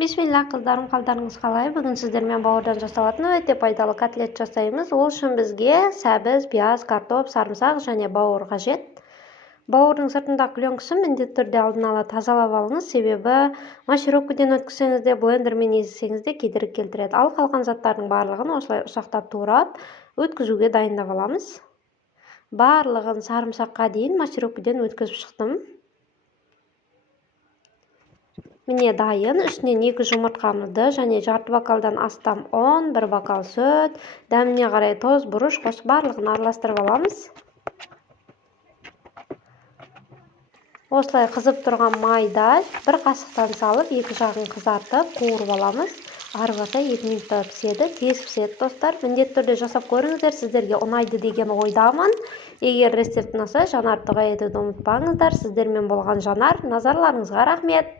Бисмилла кыздарым, калдарыңыз калай? Бүгүн сиздер менен бауырдан жасалатын өтө пайдалуу котлет жасайбыз. Ол үчүн бизге сабыз, пияз, картоп, сарымсак және бауыр кажет. Бауырдун сыртындагы клёнкасын міндетті түрдө алдын ала тазалап алыңыз, себеби мачировкаден өткүзсөңүз да, блендер менен эзисеңиз да кедерги келтирет. Ал калган заттардын баардыгын осулай усактап туурап өткүзүүгө дайындап алабыз. Баардыгын сарымсакка дейин мачировкаден өткүзүп чыктым. Міне дайын. Үстүнөн 2 жумурткамызды және жарты бокалдан астам он, 1 бокал сөт, дәмине карай тоз, буруш косуп баардыгын аралаштырып аламыз. Осылай кызып турган майда 1 касыктан салып, 2 жагын кызартып, кууруп аламыз. Арыбаса 2 минутта пишет, тез пишет достор. Міндетті түрдө жасап көрүңүздөр, сиздерге унайды деген ойдамын. Эгер рецепт унаса, жанарды коюуду унутпаңыздар. Сиздер менен болгон Жанар. Назарларыңызга рахмет.